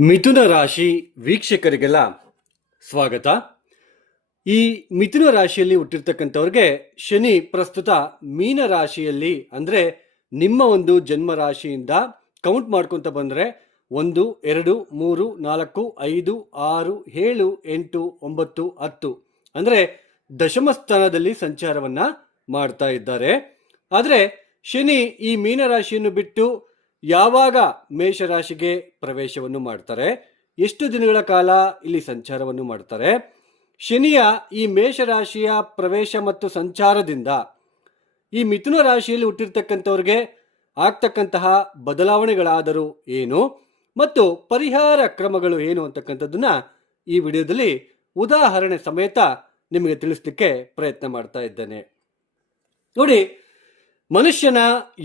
ಮಿಥುನ ರಾಶಿ ವೀಕ್ಷಕರಿಗೆಲ್ಲ ಸ್ವಾಗತ. ಈ ಮಿಥುನ ರಾಶಿಯಲ್ಲಿ ಹುಟ್ಟಿರ್ತಕ್ಕಂಥವ್ರಿಗೆ ಶನಿ ಪ್ರಸ್ತುತ ಮೀನ ರಾಶಿಯಲ್ಲಿ ಅಂದರೆ ನಿಮ್ಮ ಒಂದು ಜನ್ಮ ರಾಶಿಯಿಂದ ಕೌಂಟ್ ಮಾಡ್ಕೊತ ಬಂದರೆ 1 2 3 4 5 6 7 8 9 10 ಅಂದರೆ ದಶಮ ಸ್ಥಾನದಲ್ಲಿ ಸಂಚಾರವನ್ನ ಮಾಡ್ತಾ ಇದ್ದಾರೆ. ಆದರೆ ಶನಿ ಈ ಮೀನ ರಾಶಿಯನ್ನು ಬಿಟ್ಟು ಯಾವಾಗ ಮೇಷರಾಶಿಗೆ ಪ್ರವೇಶವನ್ನು ಮಾಡ್ತಾರೆ, ಎಷ್ಟು ದಿನಗಳ ಕಾಲ ಇಲ್ಲಿ ಸಂಚಾರವನ್ನು ಮಾಡ್ತಾರೆ, ಶನಿಯ ಈ ಮೇಷರಾಶಿಯ ಪ್ರವೇಶ ಮತ್ತು ಸಂಚಾರದಿಂದ ಈ ಮಿಥುನ ರಾಶಿಯಲ್ಲಿ ಹುಟ್ಟಿರ್ತಕ್ಕಂಥವ್ರಿಗೆ ಆಗ್ತಕ್ಕಂತಹ ಬದಲಾವಣೆಗಳಾದರೂ ಏನು ಮತ್ತು ಪರಿಹಾರ ಕ್ರಮಗಳು ಏನು ಅಂತಕ್ಕಂಥದ್ದನ್ನ ಈ ವಿಡಿಯೋದಲ್ಲಿ ಉದಾಹರಣೆ ಸಮೇತ ನಿಮಗೆ ತಿಳಿಸ್ಲಿಕ್ಕೆ ಪ್ರಯತ್ನ ಮಾಡ್ತಾ ಇದ್ದೇನೆ. ನೋಡಿ, ಮನುಷ್ಯನ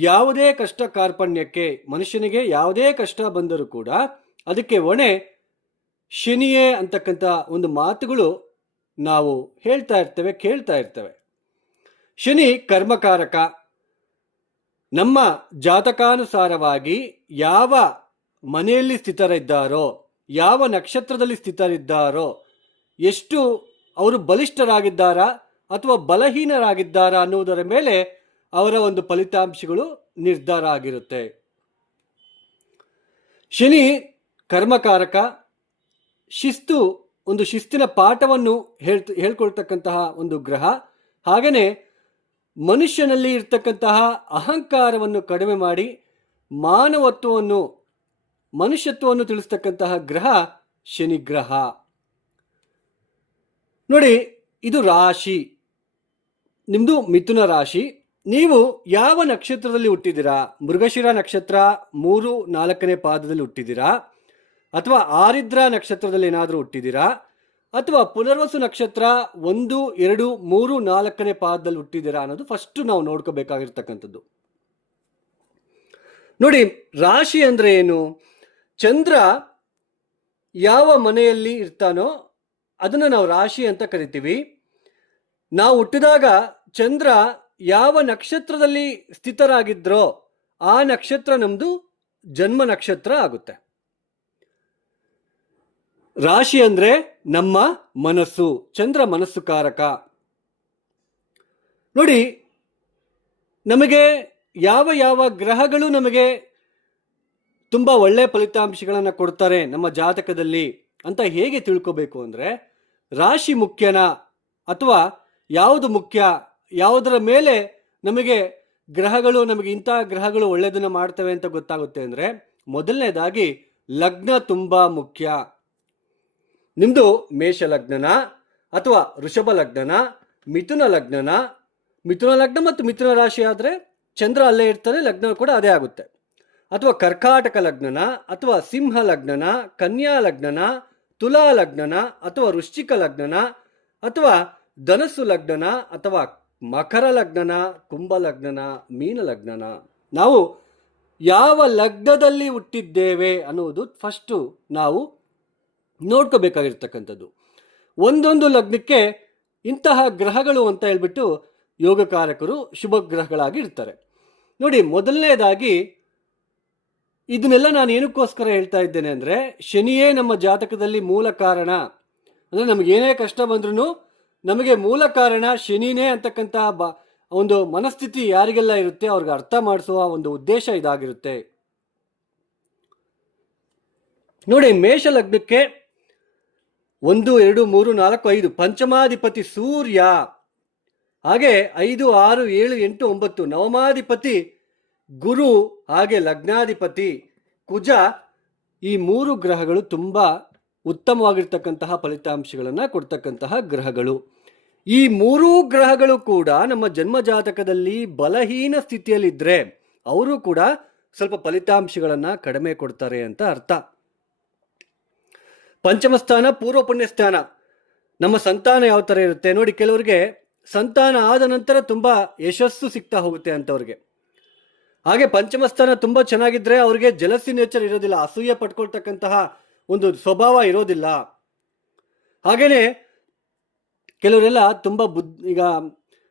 ಯಾವುದೇ ಕಷ್ಟ ಕಾರ್ಪಣ್ಯಕ್ಕೆ, ಮನುಷ್ಯನಿಗೆ ಯಾವುದೇ ಕಷ್ಟ ಬಂದರೂ ಕೂಡ ಅದಕ್ಕೆ ಹೊಣೆ ಶನಿಯೇ ಅಂತಕ್ಕಂಥ ಒಂದು ಮಾತುಗಳು ನಾವು ಹೇಳ್ತಾ ಇರ್ತೇವೆ, ಕೇಳ್ತಾ ಇರ್ತೇವೆ. ಶನಿ ಕರ್ಮಕಾರಕ. ನಮ್ಮ ಜಾತಕಾನುಸಾರವಾಗಿ ಯಾವ ಮನೆಯಲ್ಲಿ ಸ್ಥಿತರಿದ್ದಾರೋ, ಯಾವ ನಕ್ಷತ್ರದಲ್ಲಿ ಸ್ಥಿತರಿದ್ದಾರೋ, ಎಷ್ಟು ಅವರು ಬಲಿಷ್ಠರಾಗಿದ್ದಾರಾ ಅಥವಾ ಬಲಹೀನರಾಗಿದ್ದಾರಾ ಅನ್ನುವುದರ ಮೇಲೆ ಅವರ ಒಂದು ಫಲಿತಾಂಶಗಳು ನಿರ್ಧಾರ ಆಗಿರುತ್ತೆ. ಶನಿ ಕರ್ಮಕಾರಕ. ಶಿಸ್ತು, ಒಂದು ಶಿಸ್ತಿನ ಪಾಠವನ್ನು ಹೇಳ್ಕೊಳ್ತಕ್ಕಂತಹ ಒಂದು ಗ್ರಹ. ಹಾಗೆಯೇ ಮನುಷ್ಯನಲ್ಲಿ ಇರ್ತಕ್ಕಂತಹ ಅಹಂಕಾರವನ್ನು ಕಡಿಮೆ ಮಾಡಿ ಮನುಷ್ಯತ್ವವನ್ನು ತಿಳಿಸ್ತಕ್ಕಂತಹ ಗ್ರಹ ಶನಿ ಗ್ರಹ. ನೋಡಿ, ಇದು ರಾಶಿ, ನಿಮ್ಮದು ಮಿಥುನ ರಾಶಿ. ನೀವು ಯಾವ ನಕ್ಷತ್ರದಲ್ಲಿ ಹುಟ್ಟಿದ್ದೀರಾ? ಮೃಗಶಿರ ನಕ್ಷತ್ರ 3, 4ನೇ ಪಾದದಲ್ಲಿ ಹುಟ್ಟಿದ್ದೀರಾ, ಅಥವಾ ಆರಿದ್ರ ನಕ್ಷತ್ರದಲ್ಲಿ ಏನಾದರೂ ಹುಟ್ಟಿದ್ದೀರಾ, ಅಥವಾ ಪುನರ್ವಸು ನಕ್ಷತ್ರ 1, 2, 3, 4ನೇ ಪಾದದಲ್ಲಿ ಹುಟ್ಟಿದ್ದೀರಾ ಅನ್ನೋದು ಫಸ್ಟ್ ನಾವು ನೋಡ್ಕೋಬೇಕಾಗಿರ್ತಕ್ಕಂಥದ್ದು. ನೋಡಿ, ರಾಶಿ ಅಂದ್ರೆ ಏನು? ಚಂದ್ರ ಯಾವ ಮನೆಯಲ್ಲಿ ಇರ್ತಾನೋ ಅದನ್ನು ನಾವು ರಾಶಿ ಅಂತ ಕರಿತೀವಿ. ನಾವು ಹುಟ್ಟಿದಾಗ ಚಂದ್ರ ಯಾವ ನಕ್ಷತ್ರದಲ್ಲಿ ಸ್ಥಿತರಾಗಿದ್ರೋ ಆ ನಕ್ಷತ್ರ ನಮ್ದು ಜನ್ಮ ನಕ್ಷತ್ರ ಆಗುತ್ತೆ. ರಾಶಿ ಅಂದ್ರೆ ನಮ್ಮ ಮನಸ್ಸು. ಚಂದ್ರ ಮನಸ್ಸು ಕಾರಕ. ನೋಡಿ, ನಮಗೆ ಯಾವ ಯಾವ ಗ್ರಹಗಳು ನಮಗೆ ತುಂಬಾ ಒಳ್ಳೆಯ ಫಲಿತಾಂಶಗಳನ್ನು ಕೊಡ್ತಾರೆ ನಮ್ಮ ಜಾತಕದಲ್ಲಿ ಅಂತ ಹೇಗೆ ತಿಳ್ಕೋಬೇಕು ಅಂದ್ರೆ, ರಾಶಿ ಮುಖ್ಯನಾ ಅಥವಾ ಯಾವುದು ಮುಖ್ಯ, ಯಾವುದರ ಮೇಲೆ ನಮಗೆ ಗ್ರಹಗಳು, ನಮಗೆ ಇಂತಹ ಗ್ರಹಗಳು ಒಳ್ಳೆಯದನ್ನು ಮಾಡ್ತವೆ ಅಂತ ಗೊತ್ತಾಗುತ್ತೆ ಅಂದರೆ, ಮೊದಲನೇದಾಗಿ ಲಗ್ನ ತುಂಬಾ ಮುಖ್ಯ. ನಿಮ್ಮದು ಮೇಷ ಲಗ್ನನ ಅಥವಾ ವೃಷಭ ಲಗ್ನನ, ಮಿಥುನ ಲಗ್ನನ. ಮಿಥುನ ಲಗ್ನ ಮತ್ತು ಮಿಥುನ ರಾಶಿ ಆದರೆ ಚಂದ್ರ ಅಲ್ಲೇ ಇರ್ತಾರೆ, ಲಗ್ನ ಕೂಡ ಅದೇ ಆಗುತ್ತೆ. ಅಥವಾ ಕರ್ಕಾಟಕ ಲಗ್ನನ, ಅಥವಾ ಸಿಂಹ ಲಗ್ನನ, ಕನ್ಯಾ ಲಗ್ನನ, ತುಲಾ ಲಗ್ನನ, ಅಥವಾ ವೃಶ್ಚಿಕ ಲಗ್ನನ, ಅಥವಾ ಧನಸ್ಸು ಲಗ್ನನ, ಅಥವಾ ಮಕರ ಲಗ್ನನ, ಕುಂಭ ಲಗ್ನನ, ಮೀನ ಲಗ್ನನ. ನಾವು ಯಾವ ಲಗ್ನದಲ್ಲಿ ಹುಟ್ಟಿದ್ದೇವೆ ಅನ್ನುವುದು ಫಸ್ಟು ನಾವು ನೋಡ್ಕೋಬೇಕಾಗಿರ್ತಕ್ಕಂಥದ್ದು. ಒಂದೊಂದು ಲಗ್ನಕ್ಕೆ ಇಂತಹ ಗ್ರಹಗಳು ಅಂತ ಹೇಳ್ಬಿಟ್ಟು ಯೋಗಕಾರಕರು ಶುಭ ಗ್ರಹಗಳಾಗಿ ಇರ್ತಾರೆ. ನೋಡಿ, ಮೊದಲನೇದಾಗಿ ಇದನ್ನೆಲ್ಲ ನಾನು ಏನಕ್ಕೋಸ್ಕರ ಹೇಳ್ತಾ ಇದ್ದೇನೆ ಅಂದರೆ, ಶನಿಯೇ ನಮ್ಮ ಜಾತಕದಲ್ಲಿ ಮೂಲ ಕಾರಣ. ಅಂದರೆ ನಮಗೇನೇ ಕಷ್ಟ ಬಂದ್ರೂ ನಮಗೆ ಮೂಲ ಕಾರಣ ಶನಿನೇ ಅಂತಕ್ಕಂಥ ಒಂದು ಮನಸ್ಥಿತಿ ಯಾರಿಗೆಲ್ಲ ಇರುತ್ತೆ ಅವ್ರಿಗೆ ಅರ್ಥ ಮಾಡಿಸುವ ಒಂದು ಉದ್ದೇಶ ಇದಾಗಿರುತ್ತೆ. ನೋಡಿ, ಮೇಷ ಲಗ್ನಕ್ಕೆ 1, 2, 3, 4, 5 ಪಂಚಮಾಧಿಪತಿ ಸೂರ್ಯ, ಹಾಗೆ 5, 6, 7, 8, 9 ನವಮಾಧಿಪತಿ ಗುರು, ಹಾಗೆ ಲಗ್ನಾಧಿಪತಿ ಕುಜ. ಈ 3 ಗ್ರಹಗಳು ತುಂಬಾ ಉತ್ತಮವಾಗಿರ್ತಕ್ಕಂತಹ ಫಲಿತಾಂಶಗಳನ್ನು ಕೊಡ್ತಕ್ಕಂತಹ ಗ್ರಹಗಳು. ಈ 3 ಗ್ರಹಗಳು ಕೂಡ ನಮ್ಮ ಜನ್ಮ ಜಾತಕದಲ್ಲಿ ಬಲಹೀನ ಸ್ಥಿತಿಯಲ್ಲಿದ್ದರೆ ಅವರು ಕೂಡ ಸ್ವಲ್ಪ ಫಲಿತಾಂಶಗಳನ್ನು ಕಡಿಮೆ ಕೊಡ್ತಾರೆ ಅಂತ ಅರ್ಥ. ಪಂಚಮ ಸ್ಥಾನ ಪೂರ್ವ ಪುಣ್ಯ ಸ್ಥಾನ. ನಮ್ಮ ಸಂತಾನ ಯಾವ ಥರ ಇರುತ್ತೆ ನೋಡಿ, ಕೆಲವರಿಗೆ ಸಂತಾನ ಆದ ನಂತರ ತುಂಬ ಯಶಸ್ಸು ಸಿಗ್ತಾ ಹೋಗುತ್ತೆ ಅಂತವ್ರಿಗೆ. ಹಾಗೆ ಪಂಚಮ ಸ್ಥಾನ ತುಂಬ ಚೆನ್ನಾಗಿದ್ದರೆ ಅವ್ರಿಗೆ ಜಲಸಿ ನೇಚರ್ ಇರೋದಿಲ್ಲ, ಅಸೂಯೆ ಪಡ್ಕೊಳ್ತಕ್ಕಂತಹ ಒಂದು ಸ್ವಭಾವ ಇರೋದಿಲ್ಲ. ಹಾಗೆಯೇ ಕೆಲವರೆಲ್ಲ ತುಂಬ ಈಗ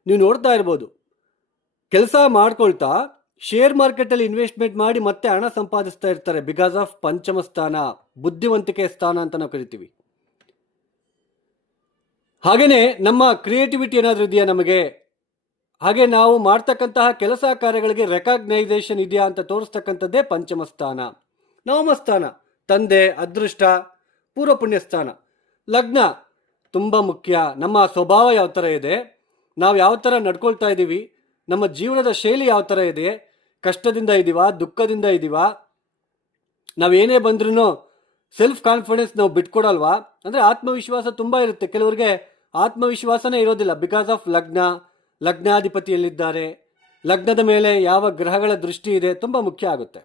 ನೀವು ನೋಡ್ತಾ ಇರ್ಬೋದು, ಕೆಲಸ ಮಾಡ್ಕೊಳ್ತಾ ಶೇರ್ ಮಾರ್ಕೆಟಲ್ಲಿ ಇನ್ವೆಸ್ಟ್ಮೆಂಟ್ ಮಾಡಿ ಮತ್ತೆ ಹಣ ಸಂಪಾದಿಸ್ತಾ ಇರ್ತಾರೆ ಬಿಕಾಸ್ ಆಫ್ ಪಂಚಮ ಸ್ಥಾನ, ಬುದ್ಧಿವಂತಿಕೆ ಸ್ಥಾನ ಅಂತ ನಾವು ಕರಿತೀವಿ. ಹಾಗೇನೆ ನಮ್ಮ ಕ್ರಿಯೇಟಿವಿಟಿ ಏನಾದರೂ ಇದೆಯಾ ನಮಗೆ, ಹಾಗೆ ನಾವು ಮಾಡ್ತಕ್ಕಂತಹ ಕೆಲಸ ಕಾರ್ಯಗಳಿಗೆ ರೆಕಾಗ್ನೈಸೇಷನ್ ಇದೆಯಾ ಅಂತ ತೋರಿಸ್ತಕ್ಕಂಥದ್ದೇ ಪಂಚಮ ಸ್ಥಾನ. ನವಮ ಸ್ಥಾನ ತಂದೆ, ಅದೃಷ್ಟ, ಪೂರ್ವ ಪುಣ್ಯ ಸ್ಥಾನ. ಲಗ್ನ ತುಂಬ ಮುಖ್ಯ. ನಮ್ಮ ಸ್ವಭಾವ ಯಾವ ಥರ ಇದೆ, ನಾವು ಯಾವ ಥರ ನಡ್ಕೊಳ್ತಾ ಇದ್ದೀವಿ, ನಮ್ಮ ಜೀವನದ ಶೈಲಿ ಯಾವ ಥರ ಇದೆ, ಕಷ್ಟದಿಂದ ಇದ್ದೀವಾ, ದುಃಖದಿಂದ ಇದ್ದೀವಾ, ನಾವೇನೇ ಬಂದ್ರೂ ಸೆಲ್ಫ್ ಕಾನ್ಫಿಡೆನ್ಸ್ ನಾವು ಬಿಟ್ಕೊಡಲ್ವಾ, ಅಂದರೆ ಆತ್ಮವಿಶ್ವಾಸ ತುಂಬ ಇರುತ್ತೆ. ಕೆಲವರಿಗೆ ಆತ್ಮವಿಶ್ವಾಸನೇ ಇರೋದಿಲ್ಲ ಬಿಕಾಸ್ ಆಫ್ ಲಗ್ನ, ಲಗ್ನಾಧಿಪತಿ ಎಲ್ಲಿದ್ದಾರೆ, ಲಗ್ನದ ಮೇಲೆ ಯಾವ ಗ್ರಹಗಳ ದೃಷ್ಟಿ ಇದೆ, ತುಂಬ ಮುಖ್ಯ ಆಗುತ್ತೆ.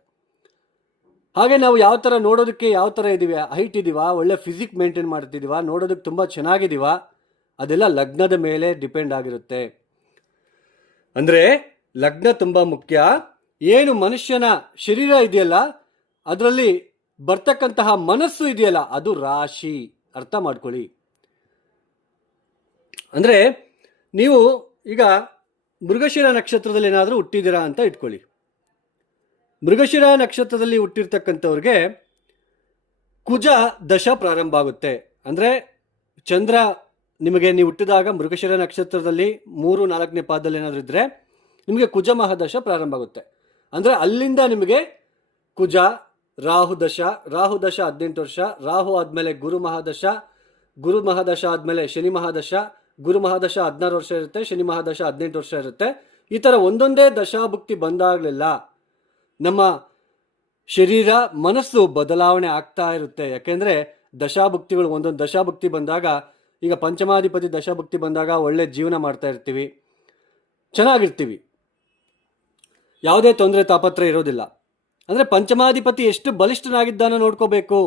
ಹಾಗೆ ನಾವು ಯಾವ ಥರ ನೋಡೋದಕ್ಕೆ ಯಾವ ಥರ ಇದ್ದೀವಿ, ಹೈಟ್ ಇದ್ದೀವಾ, ಒಳ್ಳೆ ಫಿಸಿಕ್ ಮೇಂಟೈನ್ ಮಾಡ್ತಿದ್ದೀವಾ, ನೋಡೋದಕ್ಕೆ ತುಂಬ ಚೆನ್ನಾಗಿದ್ದೀವಾ, ಅದೆಲ್ಲ ಲಗ್ನದ ಮೇಲೆ ಡಿಪೆಂಡ್ ಆಗಿರುತ್ತೆ. ಅಂದರೆ ಲಗ್ನ ತುಂಬ ಮುಖ್ಯ. ಏನು ಮನುಷ್ಯನ ಶರೀರ ಇದೆಯಲ್ಲ, ಅದರಲ್ಲಿ ಬರ್ತಕ್ಕಂತಹ ಮನಸ್ಸು ಇದೆಯಲ್ಲ, ಅದು ರಾಶಿ. ಅರ್ಥ ಮಾಡ್ಕೊಳ್ಳಿ. ಅಂದರೆ ನೀವು ಈಗ ಮೃಗಶಿರ ನಕ್ಷತ್ರದಲ್ಲಿ ಏನಾದರೂ ಹುಟ್ಟಿದ್ದೀರಾ ಅಂತ ಇಟ್ಕೊಳ್ಳಿ. ಮೃಗಶಿರ ನಕ್ಷತ್ರದಲ್ಲಿ ಹುಟ್ಟಿರ್ತಕ್ಕಂಥವ್ರಿಗೆ ಕುಜ ದಶ ಪ್ರಾರಂಭ ಆಗುತ್ತೆ. ಅಂದರೆ ಚಂದ್ರ ನಿಮಗೆ, ನೀವು ಹುಟ್ಟಿದಾಗ ಮೃಗಶಿರ ನಕ್ಷತ್ರದಲ್ಲಿ 3-4ನೇ ಪಾದದಲ್ಲಿ ಏನಾದರೂ ಇದ್ದರೆ ನಿಮಗೆ ಕುಜ ಮಹಾದಶ ಪ್ರಾರಂಭ ಆಗುತ್ತೆ. ಅಂದರೆ ಅಲ್ಲಿಂದ ನಿಮಗೆ ಕುಜ, ರಾಹುದಶ 18 ವರ್ಷ, ರಾಹು ಆದಮೇಲೆ ಗುರು ಮಹಾದಶ ಆದಮೇಲೆ ಶನಿ ಮಹಾದಶ, ಗುರು ಮಹಾದಶ 16 ವರ್ಷ ಇರುತ್ತೆ, ಶನಿ ಮಹಾದಶ 18 ವರ್ಷ ಇರುತ್ತೆ. ಈ ಥರ ಒಂದೊಂದೇ ದಶಾಭುಕ್ತಿ ಬಂದಾಗಲೆಲ್ಲ ನಮ್ಮ ಶರೀರ, ಮನಸ್ಸು ಬದಲಾವಣೆ ಆಗ್ತಾ ಇರುತ್ತೆ. ಯಾಕೆಂದರೆ ದಶಾಭುಕ್ತಿಗಳು, ಒಂದೊಂದು ದಶಾಭುಕ್ತಿ ಬಂದಾಗ, ಈಗ ಪಂಚಮಾಧಿಪತಿ ದಶಾಭುಕ್ತಿ ಬಂದಾಗ ಒಳ್ಳೆ ಜೀವನ ಮಾಡ್ತಾ ಇರ್ತೀವಿ, ಚೆನ್ನಾಗಿರ್ತೀವಿ, ಯಾವುದೇ ತೊಂದರೆ ತಾಪತ್ರ ಇರೋದಿಲ್ಲ. ಅಂದರೆ ಪಂಚಮಾಧಿಪತಿ ಎಷ್ಟು ಬಲಿಷ್ಠನಾಗಿದ್ದಾನೋ ನೋಡ್ಕೋಬೇಕು.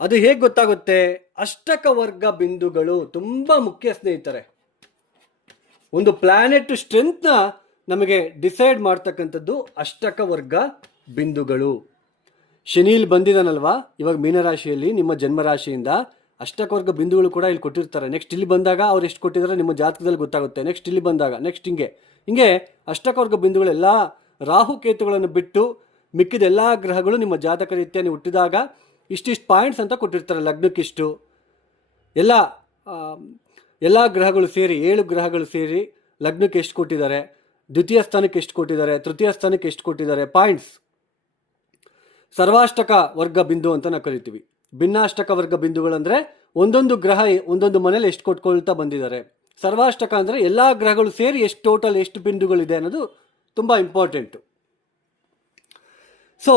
ಅದು ಹೇಗೆ ಗೊತ್ತಾಗುತ್ತೆ? ಅಷ್ಟಕ ವರ್ಗ ಬಿಂದುಗಳು ತುಂಬ ಮುಖ್ಯ ಸ್ನೇಹಿತರೆ. ಒಂದು ಪ್ಲಾನೆಟ್ ಸ್ಟ್ರೆಂತ್ನ ನಮಗೆ ಡಿಸೈಡ್ ಮಾಡ್ತಕ್ಕಂಥದ್ದು ಅಷ್ಟಕ ವರ್ಗ ಬಿಂದುಗಳು. ಶನಿಲ್ ಬಂದಿದ್ದಾನಲ್ವಾ ಇವಾಗ ಮೀನರಾಶಿಯಲ್ಲಿ, ನಿಮ್ಮ ಜನ್ಮರಾಶಿಯಿಂದ ಅಷ್ಟಕವರ್ಗ ಬಿಂದುಗಳು ಕೂಡ ಇಲ್ಲಿ ಕೊಟ್ಟಿರ್ತಾರೆ. ನೆಕ್ಸ್ಟ್ ಇಲ್ಲಿ ಬಂದಾಗ ಅವ್ರು ಎಷ್ಟು ಕೊಟ್ಟಿದ್ದಾರೆ ನಿಮ್ಮ ಜಾತಕದಲ್ಲಿ ಗೊತ್ತಾಗುತ್ತೆ. ನೆಕ್ಸ್ಟ್ ಇಲ್ಲಿ ಬಂದಾಗ, ನೆಕ್ಸ್ಟ್ ಹಿಂಗೆ ಅಷ್ಟಕವರ್ಗ ಬಿಂದುಗಳೆಲ್ಲ ರಾಹು ಕೇತುಗಳನ್ನು ಬಿಟ್ಟು ಮಿಕ್ಕಿದ ಎಲ್ಲ ಗ್ರಹಗಳು ನಿಮ್ಮ ಜಾತಕ ರೀತ್ಯ ನೀವು ಹುಟ್ಟಿದಾಗ ಇಷ್ಟಿಷ್ಟು ಪಾಯಿಂಟ್ಸ್ ಅಂತ ಕೊಟ್ಟಿರ್ತಾರೆ. ಲಗ್ನಕ್ಕಿಷ್ಟು, ಎಲ್ಲ ಗ್ರಹಗಳು ಸೇರಿ 7 ಗ್ರಹಗಳು ಸೇರಿ ಲಗ್ನಕ್ಕೆ ಎಷ್ಟು ಕೊಟ್ಟಿದ್ದಾರೆ, ದ್ವಿತೀಯ ಸ್ಥಾನಕ್ಕೆ ಎಷ್ಟು ಕೊಟ್ಟಿದ್ದಾರೆ, ತೃತೀಯ ಸ್ಥಾನಕ್ಕೆ ಎಷ್ಟು ಕೊಟ್ಟಿದ್ದಾರೆ, ಪಾಯಿಂಟ್ಸ್. ಸರ್ವಾಷ್ಟಕ ವರ್ಗ ಬಿಂದು ಅಂತ ನಾವು ಕರಿತೀವಿ. ಭಿನ್ನಾಷ್ಟಕ ವರ್ಗ ಬಿಂದುಗಳಂದರೆ ಒಂದೊಂದು ಗ್ರಹ ಒಂದೊಂದು ಮನೇಲಿ ಎಷ್ಟು ಕೊಟ್ಕೊಳ್ತಾ ಬಂದಿದ್ದಾರೆ. ಸರ್ವಾಷ್ಟಕ ಅಂದರೆ ಎಲ್ಲ ಗ್ರಹಗಳು ಸೇರಿ ಎಷ್ಟು ಟೋಟಲ್ ಎಷ್ಟು ಬಿಂದುಗಳಿದೆ ಅನ್ನೋದು ತುಂಬ ಇಂಪಾರ್ಟೆಂಟು. ಸೊ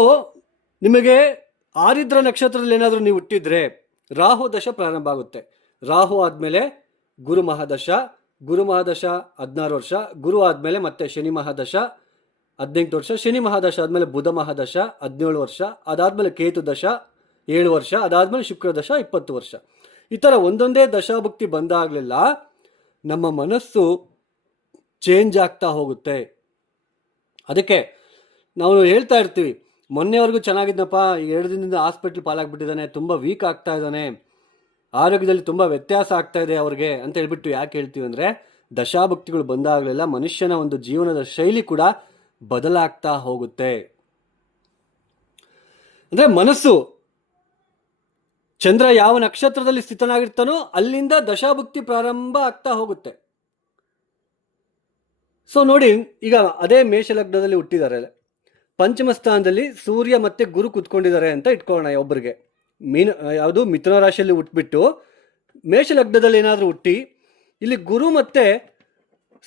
ನಿಮಗೆ ಆರಿದ್ರ ನಕ್ಷತ್ರದಲ್ಲಿ ಏನಾದರೂ ನೀವು ಹುಟ್ಟಿದ್ರೆ ರಾಹು ದಶ ಪ್ರಾರಂಭ ಆಗುತ್ತೆ. ರಾಹು ಆದಮೇಲೆ ಗುರು ಮಹಾದಶ 16 ವರ್ಷ, ಗುರು ಆದಮೇಲೆ ಮತ್ತೆ ಶನಿ ಮಹಾದಶ 18 ವರ್ಷ, ಶನಿ ಮಹಾದಶ ಆದಮೇಲೆ ಬುಧ ಮಹಾದಶ 17 ವರ್ಷ, ಅದಾದಮೇಲೆ ಕೇತು ದಶ 7 ವರ್ಷ, ಅದಾದಮೇಲೆ ಶುಕ್ರ ದಶ 20 ವರ್ಷ. ಈ ಥರ ಒಂದೊಂದೇ ದಶಾಭುಕ್ತಿ ಬಂದಾಗಲೆಲ್ಲ ನಮ್ಮ ಮನಸ್ಸು ಚೇಂಜ್ ಆಗ್ತಾ ಹೋಗುತ್ತೆ. ಅದಕ್ಕೆ ನಾವು ಹೇಳ್ತಾ ಇರ್ತೀವಿ, ಮೊನ್ನೆವರೆಗೂ ಚೆನ್ನಾಗಿದ್ನಪ್ಪ, 2 ದಿನದಿಂದ ಹಾಸ್ಪಿಟ್ಲ್ ಪಾಲಾಗ್ಬಿಟ್ಟಿದ್ದಾನೆ, ತುಂಬ ವೀಕ್ ಆಗ್ತಾ ಇದ್ದಾನೆ, ಆರೋಗ್ಯದಲ್ಲಿ ತುಂಬ ವ್ಯತ್ಯಾಸ ಆಗ್ತಾ ಇದೆ ಅವ್ರಿಗೆ ಅಂತ ಹೇಳ್ಬಿಟ್ಟು ಯಾಕೆ ಹೇಳ್ತೀವಿ ಅಂದರೆ, ದಶಾಭುಕ್ತಿಗಳು ಬಂದಾಗಲೆಲ್ಲ ಮನುಷ್ಯನ ಒಂದು ಜೀವನದ ಶೈಲಿ ಕೂಡ ಬದಲಾಗ್ತಾ ಹೋಗುತ್ತೆ. ಅಂದರೆ ಮನಸ್ಸು ಚಂದ್ರ ಯಾವ ನಕ್ಷತ್ರದಲ್ಲಿ ಸ್ಥಿತನಾಗಿರ್ತಾನೋ ಅಲ್ಲಿಂದ ದಶಾಭುಕ್ತಿ ಪ್ರಾರಂಭ ಆಗ್ತಾ ಹೋಗುತ್ತೆ. ಸೊ ನೋಡಿ, ಈಗ ಅದೇ ಮೇಷಲಗ್ನದಲ್ಲಿ ಹುಟ್ಟಿದ್ದಾರೆ, ಪಂಚಮ ಸ್ಥಾನದಲ್ಲಿ ಸೂರ್ಯ ಮತ್ತೆ ಗುರು ಕುತ್ಕೊಂಡಿದ್ದಾರೆ ಅಂತ ಇಟ್ಕೊಳ್ಳೋಣ. ಒಬ್ಬರಿಗೆ ಯಾವುದು ಮಿಥುನ ರಾಶಿಯಲ್ಲಿ ಹುಟ್ಬಿಟ್ಟು ಮೇಷಲಗ್ನದಲ್ಲಿ ಏನಾದರೂ ಹುಟ್ಟಿ ಇಲ್ಲಿ ಗುರು ಮತ್ತೆ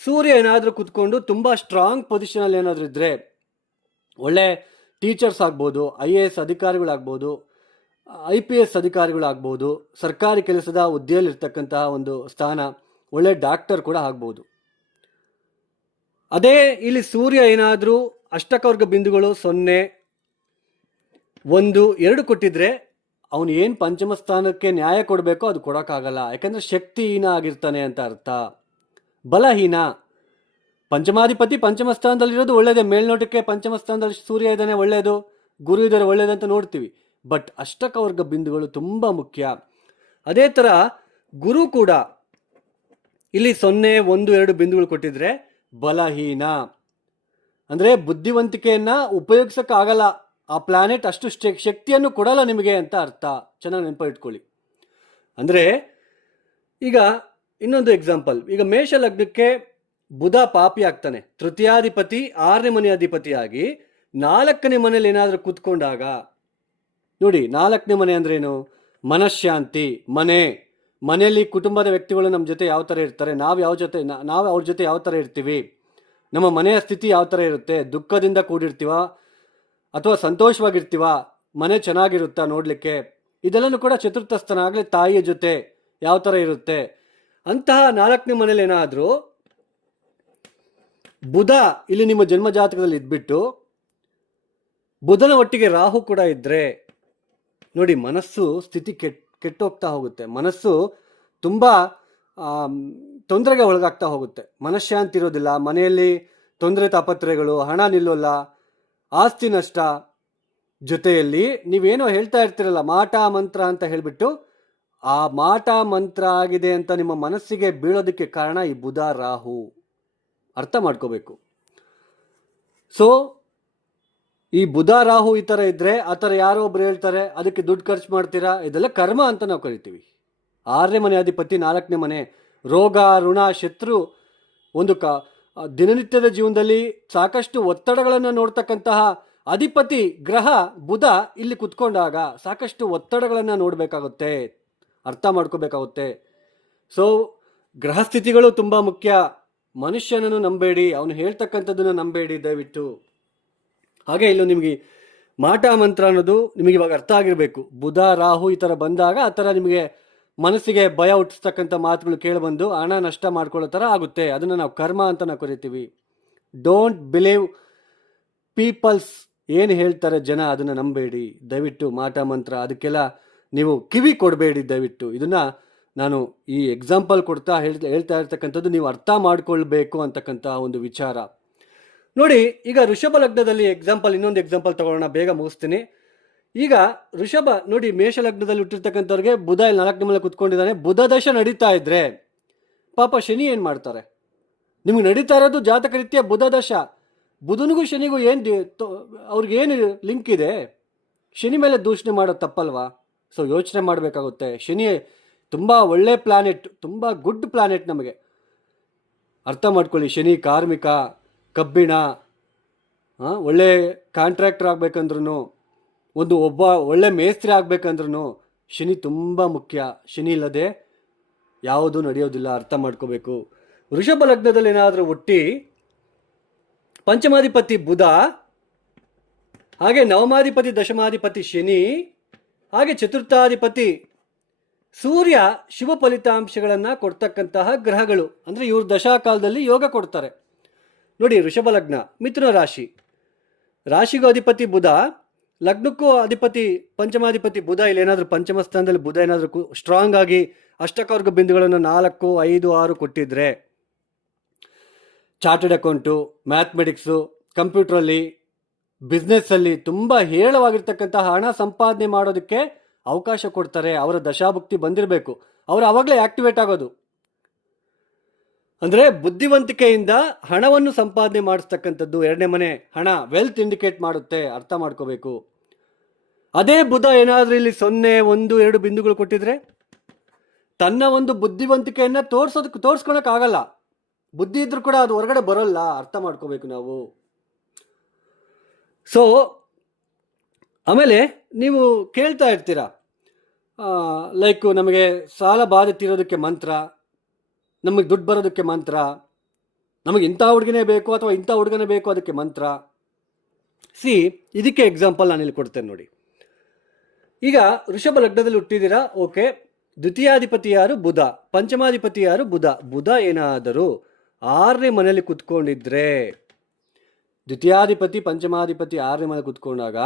ಸೂರ್ಯ ಏನಾದರೂ ಕುತ್ಕೊಂಡು ತುಂಬ ಸ್ಟ್ರಾಂಗ್ ಪೊಸಿಷನಲ್ಲಿ ಏನಾದರೂ ಇದ್ದರೆ, ಒಳ್ಳೆ ಟೀಚರ್ಸ್ ಆಗ್ಬೋದು, IAS ಅಧಿಕಾರಿಗಳಾಗ್ಬೋದು, IPS ಅಧಿಕಾರಿಗಳಾಗ್ಬೋದು, ಸರ್ಕಾರಿ ಕೆಲಸದ ಹುದ್ದೆಯಲ್ಲಿರ್ತಕ್ಕಂತಹ ಒಂದು ಸ್ಥಾನ, ಒಳ್ಳೆ ಡಾಕ್ಟರ್ ಕೂಡ ಆಗ್ಬೋದು. ಅದೇ ಇಲ್ಲಿ ಸೂರ್ಯ ಏನಾದರೂ ಅಷ್ಟಕವರ್ಗ ಬಿಂದುಗಳು 0, 1, 2 ಕೊಟ್ಟಿದ್ರೆ ಅವನು ಏನು ಪಂಚಮ ಸ್ಥಾನಕ್ಕೆ ನ್ಯಾಯ ಕೊಡಬೇಕೋ ಅದು ಕೊಡೋಕ್ಕಾಗಲ್ಲ. ಯಾಕಂದರೆ ಶಕ್ತಿಹೀನ ಆಗಿರ್ತಾನೆ ಅಂತ ಅರ್ಥ, ಬಲಹೀನ. ಪಂಚಮಾಧಿಪತಿ ಪಂಚಮ ಸ್ಥಾನದಲ್ಲಿರೋದು ಒಳ್ಳೆಯದೇ, ಮೇಲ್ನೋಟಕ್ಕೆ ಪಂಚಮ ಸ್ಥಾನದಲ್ಲಿ ಸೂರ್ಯ ಇದ್ದಾನೆ ಒಳ್ಳೆಯದು, ಗುರು ಇದ್ದಾರೆ ಒಳ್ಳೆಯದಂತ ನೋಡ್ತೀವಿ. ಬಟ್ ಅಷ್ಟಕವರ್ಗ ಬಿಂದುಗಳು ತುಂಬ ಮುಖ್ಯ. ಅದೇ ಥರ ಗುರು ಕೂಡ ಇಲ್ಲಿ 0, 1, 2 ಬಿಂದುಗಳು ಕೊಟ್ಟಿದ್ರೆ ಬಲಹೀನ. ಅಂದರೆ ಬುದ್ಧಿವಂತಿಕೆಯನ್ನು ಉಪಯೋಗಿಸೋಕ್ಕಾಗಲ್ಲ, ಆ ಪ್ಲಾನೆಟ್ ಅಷ್ಟು ಶಕ್ತಿಯನ್ನು ಕೊಡಲ್ಲ ನಿಮಗೆ ಅಂತ ಅರ್ಥ. ಚೆನ್ನಾಗಿ ನೆನಪಿಟ್ಕೊಳ್ಳಿ. ಅಂದರೆ ಈಗ ಇನ್ನೊಂದು ಎಕ್ಸಾಂಪಲ್, ಈಗ ಮೇಷ ಲಗ್ನಕ್ಕೆ ಬುಧ ಪಾಪಿ ಆಗ್ತಾನೆ, ತೃತೀಯಾಧಿಪತಿ 6ನೇ ಮನೆ ಅಧಿಪತಿಯಾಗಿ 4ನೇ ಮನೇಲಿ ಏನಾದರೂ ಕೂತ್ಕೊಂಡಾಗ ನೋಡಿ, 4ನೇ ಮನೆ ಅಂದ್ರೇನು? ಮನಃಶಾಂತಿ ಮನೆಯಲ್ಲಿ ಕುಟುಂಬದ ವ್ಯಕ್ತಿಗಳು ನಮ್ಮ ಜೊತೆ ಯಾವ ಥರ ಇರ್ತಾರೆ, ನಾವು ಅವ್ರ ಜೊತೆ ಯಾವ ಥರ ಇರ್ತೀವಿ, ನಮ್ಮ ಮನೆಯ ಸ್ಥಿತಿ ಯಾವ ಥರ ಇರುತ್ತೆ, ದುಃಖದಿಂದ ಕೂಡಿರ್ತೀವ ಅಥವಾ ಸಂತೋಷವಾಗಿರ್ತೀವ, ಮನೆ ಚೆನ್ನಾಗಿರುತ್ತಾ ನೋಡಲಿಕ್ಕೆ, ಇದೆಲ್ಲನೂ ಕೂಡ ಚತುರ್ಥ ಸ್ಥಾನ ಆಗಲಿ ತಾಯಿಯ ಜೊತೆ ಯಾವ ಥರ ಇರುತ್ತೆ. ಅಂತಹ 4ನೇ ಮನೇಲಿ ಏನಾದರೂ ಬುಧ ಇಲ್ಲಿ ನಿಮ್ಮ ಜನ್ಮ ಜಾತಕದಲ್ಲಿ ಇದ್ಬಿಟ್ಟು ಬುಧನ ಒಟ್ಟಿಗೆ ರಾಹು ಕೂಡ ಇದ್ದರೆ ನೋಡಿ, ಮನಸ್ಸು ಸ್ಥಿತಿ ಕೆಟ್ಟೋಗ್ತಾ ಹೋಗುತ್ತೆ, ಮನಸ್ಸು ತುಂಬ ತೊಂದರೆಗೆ ಒಳಗಾಗ್ತಾ ಹೋಗುತ್ತೆ, ಮನಃಶಾಂತಿ ಇರೋದಿಲ್ಲ, ಮನೆಯಲ್ಲಿ ತೊಂದರೆ ತಾಪತ್ರೆಗಳು, ಹಣ ನಿಲ್ಲೋಲ್ಲ, ಆಸ್ತಿ ನಷ್ಟ, ಜೊತೆಯಲ್ಲಿ ನೀವೇನೋ ಹೇಳ್ತಾ ಇರ್ತೀರಲ್ಲ ಮಾಟ ಮಂತ್ರ ಅಂತ ಹೇಳಿಬಿಟ್ಟು, ಆ ಮಾಟ ಮಂತ್ರ ಆಗಿದೆ ಅಂತ ನಿಮ್ಮ ಮನಸ್ಸಿಗೆ ಬೀಳೋದಕ್ಕೆ ಕಾರಣ ಈ ಬುಧ ರಾಹು. ಅರ್ಥ ಮಾಡ್ಕೋಬೇಕು. ಸೊ ಈ ಬುಧ ರಾಹು ಈ ಥರ ಇದ್ದರೆ, ಆ ಥರ ಯಾರೋ ಒಬ್ರು ಹೇಳ್ತಾರೆ ಅದಕ್ಕೆ ದುಡ್ಡು ಖರ್ಚು ಮಾಡ್ತೀರಾ, ಇದೆಲ್ಲ ಕರ್ಮ ಅಂತ ನಾವು ಕರಿತೀವಿ. 6ನೇ ಮನೆ ಅಧಿಪತಿ 4ನೇ ಮನೆ, ರೋಗ ಋಣ ಶತ್ರು, ಒಂದು ದಿನನಿತ್ಯದ ಜೀವನದಲ್ಲಿ ಸಾಕಷ್ಟು ಒತ್ತಡಗಳನ್ನು ನೋಡ್ತಕ್ಕಂತಹ ಅಧಿಪತಿ ಗ್ರಹ ಬುಧ ಇಲ್ಲಿ ಕುತ್ಕೊಂಡಾಗ ಸಾಕಷ್ಟು ಒತ್ತಡಗಳನ್ನು ನೋಡಬೇಕಾಗುತ್ತೆ, ಅರ್ಥ ಮಾಡ್ಕೋಬೇಕಾಗುತ್ತೆ. ಸೊ ಗ್ರಹಸ್ಥಿತಿಗಳು ತುಂಬ ಮುಖ್ಯ. ಮನುಷ್ಯನನ್ನು ನಂಬೇಡಿ, ಅವನು ಹೇಳ್ತಕ್ಕಂಥದ್ದನ್ನು ನಂಬೇಡಿ ದಯವಿಟ್ಟು. ಹಾಗೆ ಇಲ್ಲೂ ನಿಮಗೆ ಮಾಟ ಮಂತ್ರ ಅನ್ನೋದು ನಿಮಗೆ ಇವಾಗ ಅರ್ಥ ಆಗಿರಬೇಕು. ಬುಧ ರಾಹು ಈ ಥರ ಬಂದಾಗ ಆ ಥರ ನಿಮಗೆ ಮನಸ್ಸಿಗೆ ಭಯ ಹುಟ್ಟಿಸ್ತಕ್ಕಂಥ ಮಾತುಗಳು ಕೇಳಿಬಂದು ಹಣ ನಷ್ಟ ಮಾಡ್ಕೊಳ್ಳೋ ಥರ ಆಗುತ್ತೆ. ಅದನ್ನು ನಾವು ಕರ್ಮ ಅಂತ ನಾವು ಕರಿತೀವಿ. ಡೋಂಟ್ ಬಿಲೀವ್ ಪೀಪಲ್ಸ್, ಏನು ಹೇಳ್ತಾರೆ ಜನ ಅದನ್ನು ನಂಬೇಡಿ ದಯವಿಟ್ಟು. ಮಾಟ ಮಂತ್ರ ಅದಕ್ಕೆಲ್ಲ ನೀವು ಕಿವಿ ಕೊಡಬೇಡಿ ದಯವಿಟ್ಟು. ಇದನ್ನು ನಾನು ಈ ಎಕ್ಸಾಂಪಲ್ ಕೊಡ್ತಾ ಹೇಳ್ತಾ ಇರ್ತಕ್ಕಂಥದ್ದು ನೀವು ಅರ್ಥ ಮಾಡ್ಕೊಳ್ಬೇಕು ಅಂತಕ್ಕಂಥ ಒಂದು ವಿಚಾರ. ನೋಡಿ, ಈಗ ಋಷಭ ಲಗ್ನದಲ್ಲಿ ಇನ್ನೊಂದು ಎಕ್ಸಾಂಪಲ್ ತಗೊಳ್ಳೋಣ, ಬೇಗ ಮುಗಿಸ್ತೀನಿ. ಈಗ ಋಷಭ ನೋಡಿ, ಮೇಷ ಲಗ್ನದಲ್ಲಿ ಹುಟ್ಟಿರ್ತಕ್ಕಂಥವ್ರಿಗೆ ಬುಧ ಇಲ್ಲಿ 4ನೇ ಮನೆ ಕುತ್ಕೊಂಡಿದ್ದಾನೆ. ಬುಧ ದಶ ನಡೀತಾ ಇದ್ರೆ ಪಾಪ ಶನಿ ಏನು ಮಾಡ್ತಾರೆ? ನಿಮಗೆ ನಡೀತಾ ಇರೋದು ಜಾತಕ ರೀತಿಯ ಬುಧ ದಶ. ಬುಧನಿಗೂ ಶನಿಗೂ ಅವ್ರಿಗೇನು ಲಿಂಕ್ ಇದೆ? ಶನಿ ಮೇಲೆ ದೂಷಣೆ ಮಾಡೋದು ತಪ್ಪಲ್ವಾ? ಸೊ ಯೋಚನೆ ಮಾಡಬೇಕಾಗುತ್ತೆ. ಶನಿ ತುಂಬ ಒಳ್ಳೆ ಪ್ಲಾನೆಟ್, ತುಂಬ ಗುಡ್ ಪ್ಲಾನೆಟ್. ನಮಗೆ ಅರ್ಥ ಮಾಡ್ಕೊಳ್ಳಿ. ಶನಿ ಕಾರ್ಮಿಕ, ಕಬ್ಬಿಣ, ಒಳ್ಳೆ ಕಾಂಟ್ರಾಕ್ಟರ್ ಆಗ್ಬೇಕಂದ್ರೂ, ಒಬ್ಬ ಒಳ್ಳೆ ಮೇಸ್ತ್ರಿ ಆಗ್ಬೇಕಂದ್ರೂ ಶನಿ ತುಂಬ ಮುಖ್ಯ. ಶನಿ ಇಲ್ಲದೆ ಯಾವುದೂ ನಡೆಯೋದಿಲ್ಲ, ಅರ್ಥ ಮಾಡ್ಕೋಬೇಕು. ವೃಷಭ ಲಗ್ನದಲ್ಲಿ ಏನಾದರೂ ಹುಟ್ಟಿ ಪಂಚಮಾಧಿಪತಿ ಬುಧ, ಹಾಗೆ ನವಮಾಧಿಪತಿ ದಶಮಾಧಿಪತಿ ಶನಿ, ಹಾಗೆ ಚತುರ್ಥಾಧಿಪತಿ ಸೂರ್ಯ ಶುಭ ಫಲಿತಾಂಶಗಳನ್ನು ಕೊಡ್ತಕ್ಕಂತಹ ಗ್ರಹಗಳು. ಅಂದರೆ ಇವ್ರ ದಶಾಕಾಲದಲ್ಲಿ ಯೋಗ ಕೊಡ್ತಾರೆ. ನೋಡಿ, ವೃಷಭ ಲಗ್ನ, ಮಿಥುನ ರಾಶಿ, ರಾಶಿಗೂ ಅಧಿಪತಿ ಬುಧ, ಲಗ್ನಕ್ಕೂ ಅಧಿಪತಿ ಪಂಚಮಾಧಿಪತಿ ಬುಧ. ಇಲ್ಲಿ ಏನಾದರೂ ಪಂಚಮ ಸ್ಥಾನದಲ್ಲಿ ಬುಧ ಏನಾದರೂ ಸ್ಟ್ರಾಂಗ್ ಆಗಿ ಅಷ್ಟಕವರ್ಗ ಬಿಂದುಗಳನ್ನು 4, 5, 6 ಕೊಟ್ಟಿದ್ರೆ, ಚಾರ್ಟೆಡ್ ಅಕೌಂಟು, ಮ್ಯಾಥಮೆಟಿಕ್ಸು, ಕಂಪ್ಯೂಟ್ರಲ್ಲಿ, ಬಿಸ್ನೆಸ್ಸಲ್ಲಿ ತುಂಬ ಹೇರಳವಾಗಿರ್ತಕ್ಕಂತಹ ಹಣ ಸಂಪಾದನೆ ಮಾಡೋದಕ್ಕೆ ಅವಕಾಶ ಕೊಡ್ತಾರೆ. ಅವರ ದಶಾಭುಕ್ತಿ ಬಂದಿರಬೇಕು, ಅವರು ಆವಾಗಲೇ ಆಕ್ಟಿವೇಟ್ ಆಗೋದು. ಅಂದರೆ ಬುದ್ಧಿವಂತಿಕೆಯಿಂದ ಹಣವನ್ನು ಸಂಪಾದನೆ ಮಾಡಿಸ್ತಕ್ಕಂಥದ್ದು 2ನೇ ಮನೆ. ಹಣ ವೆಲ್ತ್ ಇಂಡಿಕೇಟ್ ಮಾಡುತ್ತೆ, ಅರ್ಥ ಮಾಡ್ಕೋಬೇಕು. ಅದೇ ಬುಧ ಏನಾದರೂ ಇಲ್ಲಿ 0, 1, 2 ಬಿಂದುಗಳು ಕೊಟ್ಟಿದ್ರೆ ತನ್ನ ಒಂದು ಬುದ್ಧಿವಂತಿಕೆಯನ್ನು ತೋರಿಸ್ಕೊಳಕ್ಕಾಗಲ್ಲ. ಬುದ್ಧಿ ಇದ್ರೂ ಕೂಡ ಅದು ಹೊರಗಡೆ ಬರೋಲ್ಲ, ಅರ್ಥ ಮಾಡ್ಕೋಬೇಕು ನಾವು. ಸೊ ಆಮೇಲೆ ನೀವು ಕೇಳ್ತಾ ಇರ್ತೀರಾ, ಲೈಕ್ ನಮಗೆ ಸಾಲ ಬಾಧೆ ತೀರೋದಕ್ಕೆ ಮಂತ್ರ, ನಮಗೆ ದುಡ್ಡು ಬರೋದಕ್ಕೆ ಮಂತ್ರ, ನಮಗೆ ಇಂಥ ಹುಡುಗನೇ ಬೇಕು ಅಥವಾ ಇಂಥ ಹುಡುಗನೇ ಬೇಕು ಅದಕ್ಕೆ ಮಂತ್ರ. ಇದಕ್ಕೆ ಎಕ್ಸಾಂಪಲ್ ನಾನು ಇಲ್ಲಿ ಕೊಡ್ತೇನೆ ನೋಡಿ. ಈಗ ವೃಷಭ ಲಗ್ನದಲ್ಲಿ ಹುಟ್ಟಿದ್ದೀರಾ, ಓಕೆ. ದ್ವಿತೀಯಾಧಿಪತಿ ಯಾರು? ಬುಧ. ಪಂಚಮಾಧಿಪತಿ ಯಾರು? ಬುಧ. ಬುಧ ಏನಾದರೂ 6ನೇ ಮನೆಯಲ್ಲಿ ಕುತ್ಕೊಂಡಿದ್ರೆ, ದ್ವಿತೀಯಾಧಿಪತಿ ಪಂಚಮಾಧಿಪತಿ 6ನೇ ಮನೆ ಕುತ್ಕೊಂಡಾಗ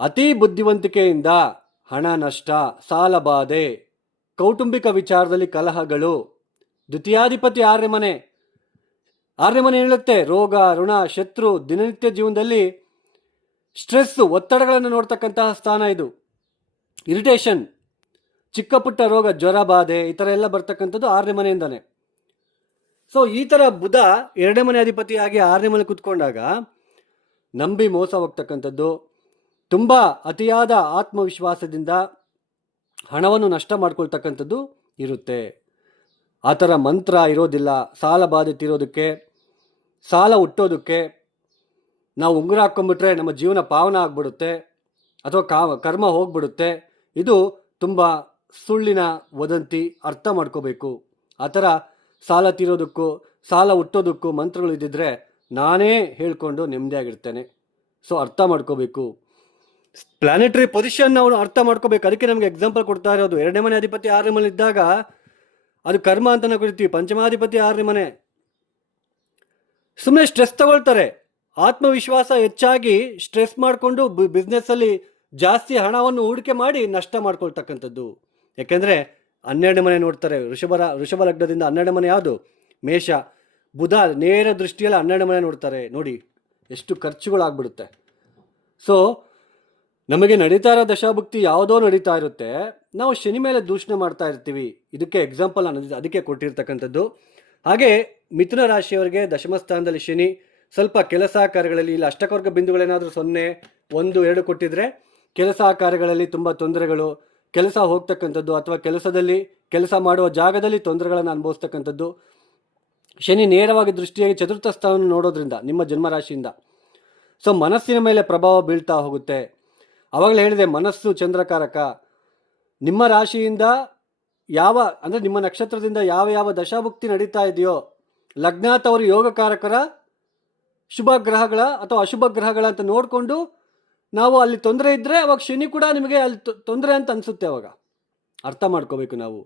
ಅತಿ ಬುದ್ಧಿವಂತಿಕೆಯಿಂದ ಹಣ ನಷ್ಟ, ಸಾಲ ಬಾಧೆ, ಕೌಟುಂಬಿಕ ವಿಚಾರದಲ್ಲಿ ಕಲಹಗಳು. ದ್ವಿತೀಯಾಧಿಪತಿ 6ನೇ ಮನೆ ಹೇಳುತ್ತೆ ರೋಗ ಋಣ ಶತ್ರು, ದಿನನಿತ್ಯ ಜೀವನದಲ್ಲಿ ಸ್ಟ್ರೆಸ್, ಒತ್ತಡಗಳನ್ನು ನೋಡ್ತಕ್ಕಂತಹ ಸ್ಥಾನ ಇದು. ಇರಿಟೇಷನ್, ಚಿಕ್ಕ ಪುಟ್ಟ ರೋಗ, ಜ್ವರ ಬಾಧೆ ಈ ಥರ ಎಲ್ಲ ಬರ್ತಕ್ಕಂಥದ್ದು 6ನೇ ಮನೆಯಿಂದಾನೆ. ಸೊ ಈ ಥರ ಬುಧ 2ನೇ ಮನೆ ಅಧಿಪತಿಯಾಗಿ 6ನೇ ಮನೆ ಕುತ್ಕೊಂಡಾಗ ನಂಬಿ ಮೋಸ ಹೋಗ್ತಕ್ಕಂಥದ್ದು, ತುಂಬ ಅತಿಯಾದ ಆತ್ಮವಿಶ್ವಾಸದಿಂದ ಹಣವನ್ನು ನಷ್ಟ ಮಾಡ್ಕೊಳ್ತಕ್ಕಂಥದ್ದು ಇರುತ್ತೆ. ಆ ಥರ ಮಂತ್ರ ಇರೋದಿಲ್ಲ. ಸಾಲ ಬಾಧೆ ತೀರೋದಕ್ಕೆ, ಸಾಲ ಹುಟ್ಟೋದಕ್ಕೆ ನಾವು ಉಂಗುರ ಹಾಕ್ಕೊಂಡ್ಬಿಟ್ರೆ ನಮ್ಮ ಜೀವನ ಪಾವನ ಆಗ್ಬಿಡುತ್ತೆ ಅಥವಾ ಕರ್ಮ ಹೋಗ್ಬಿಡುತ್ತೆ. ಇದು ತುಂಬ ಸುಳ್ಳಿನ ವದಂತಿ, ಅರ್ಥ ಮಾಡ್ಕೋಬೇಕು. ಆ ಥರ ಸಾಲ ತೀರೋದಕ್ಕೂ ಸಾಲ ಹುಟ್ಟೋದಕ್ಕೂ ಮಂತ್ರಗಳು ಇದ್ದಿದ್ರೆ ನಾನೇ ಹೇಳ್ಕೊಂಡು ನೆಮ್ಮದಿಯಾಗಿರ್ತೇನೆ. ಸೊ ಅರ್ಥ ಮಾಡ್ಕೋಬೇಕು. ಪ್ಲಾನೆಟರಿ ಪೊಸಿಷನ್ ನಾವು ಅರ್ಥ ಮಾಡ್ಕೋಬೇಕು. ಅದಕ್ಕೆ ನಮಗೆ ಎಕ್ಸಾಂಪಲ್ ಕೊಡ್ತಾ ಇರೋದು 2ನೇ ಮನೆ ಅಧಿಪತಿ 6ನೇ ಮನೆ ಇದ್ದಾಗ ಅದು ಕರ್ಮ ಅಂತ ನಾವು ಕರಿತೀವಿ. ಪಂಚಮಾಧಿಪತಿ 6ನೇ ಮನೆ. ಸುಮ್ಮನೆ ಸ್ಟ್ರೆಸ್ ತಗೊಳ್ತಾರೆ. ಆತ್ಮವಿಶ್ವಾಸ ಹೆಚ್ಚಾಗಿ ಸ್ಟ್ರೆಸ್ ಮಾಡಿಕೊಂಡು ಬಿಸ್ನೆಸ್ಸಲ್ಲಿ ಜಾಸ್ತಿ ಹಣವನ್ನು ಹೂಡಿಕೆ ಮಾಡಿ ನಷ್ಟ ಮಾಡ್ಕೊಳ್ತಕ್ಕಂಥದ್ದು. ಯಾಕೆಂದರೆ 12ನೇ ಮನೆ ನೋಡ್ತಾರೆ. ವೃಷಭ ಲಗ್ನದಿಂದ 12ನೇ ಮನೆ ಯಾವುದು? ಮೇಷ. ಬುಧ ನೇರ ದೃಷ್ಟಿಯಲ್ಲಿ 12ನೇ ಮನೆ ನೋಡ್ತಾರೆ. ನೋಡಿ ಎಷ್ಟು ಖರ್ಚುಗಳಾಗ್ಬಿಡುತ್ತೆ. ಸೊ ನಮಗೆ ನಡೀತಾ ಇರೋ ದಶಾಭುಕ್ತಿ ಯಾವುದೋ ನಡೀತಾ ಇರುತ್ತೆ, ನಾವು ಶನಿ ಮೇಲೆ ದೂಷಣೆ ಮಾಡ್ತಾ ಇರ್ತೀವಿ. ಇದಕ್ಕೆ ಎಕ್ಸಾಂಪಲ್ ಅದಕ್ಕೆ ಕೊಟ್ಟಿರ್ತಕ್ಕಂಥದ್ದು. ಹಾಗೆ ಮಿಥುನ ರಾಶಿಯವರಿಗೆ ದಶಮ ಸ್ಥಾನದಲ್ಲಿ ಶನಿ, ಸ್ವಲ್ಪ ಕೆಲಸ ಕಾರ್ಯಗಳಲ್ಲಿ ಇಲ್ಲಿ ಅಷ್ಟಕವರ್ಗ ಬಿಂದುಗಳೇನಾದರೂ 0, 1, 2 ಕೊಟ್ಟಿದ್ರೆ ಕೆಲಸ ಕಾರ್ಯಗಳಲ್ಲಿ ತುಂಬ ತೊಂದರೆಗಳು, ಕೆಲಸ ಹೋಗ್ತಕ್ಕಂಥದ್ದು ಅಥವಾ ಕೆಲಸ ಮಾಡುವ ಜಾಗದಲ್ಲಿ ತೊಂದರೆಗಳನ್ನು ಅನುಭವಿಸ್ತಕ್ಕಂಥದ್ದು. ಶನಿ ನೇರವಾಗಿ ದೃಷ್ಟಿಯಾಗಿ ಚತುರ್ಥ ಸ್ಥಾನವನ್ನು ನೋಡೋದ್ರಿಂದ ನಿಮ್ಮ ಜನ್ಮರಾಶಿಯಿಂದ ಸೊ ಮನಸ್ಸಿನ ಮೇಲೆ ಪ್ರಭಾವ ಬೀಳ್ತಾ ಹೋಗುತ್ತೆ. ಆವಾಗಲೇ ಹೇಳಿದೆ, ಮನಸ್ಸು ಚಂದ್ರಕಾರಕ. ನಿಮ್ಮ ರಾಶಿಯಿಂದ ಅಂದರೆ ನಿಮ್ಮ ನಕ್ಷತ್ರದಿಂದ ಯಾವ ದಶಾಭುಕ್ತಿ ನಡೀತಾ ಇದೆಯೋ, ಲಗ್ನಾಥವರು ಯೋಗಕಾರಕರ ಶುಭ ಗ್ರಹಗಳ ಅಥವಾ ಅಶುಭ ಗ್ರಹಗಳ ಅಂತ ನೋಡಿಕೊಂಡು ನಾವು ಅಲ್ಲಿ ತೊಂದರೆ ಇದ್ದರೆ ಅವಾಗ ಶನಿ ಕೂಡ ನಿಮಗೆ ಅಲ್ಲಿ ತೊಂದರೆ ಅಂತ ಅನಿಸುತ್ತೆ. ಅವಾಗ ಅರ್ಥ ಮಾಡ್ಕೋಬೇಕು ನಾವು.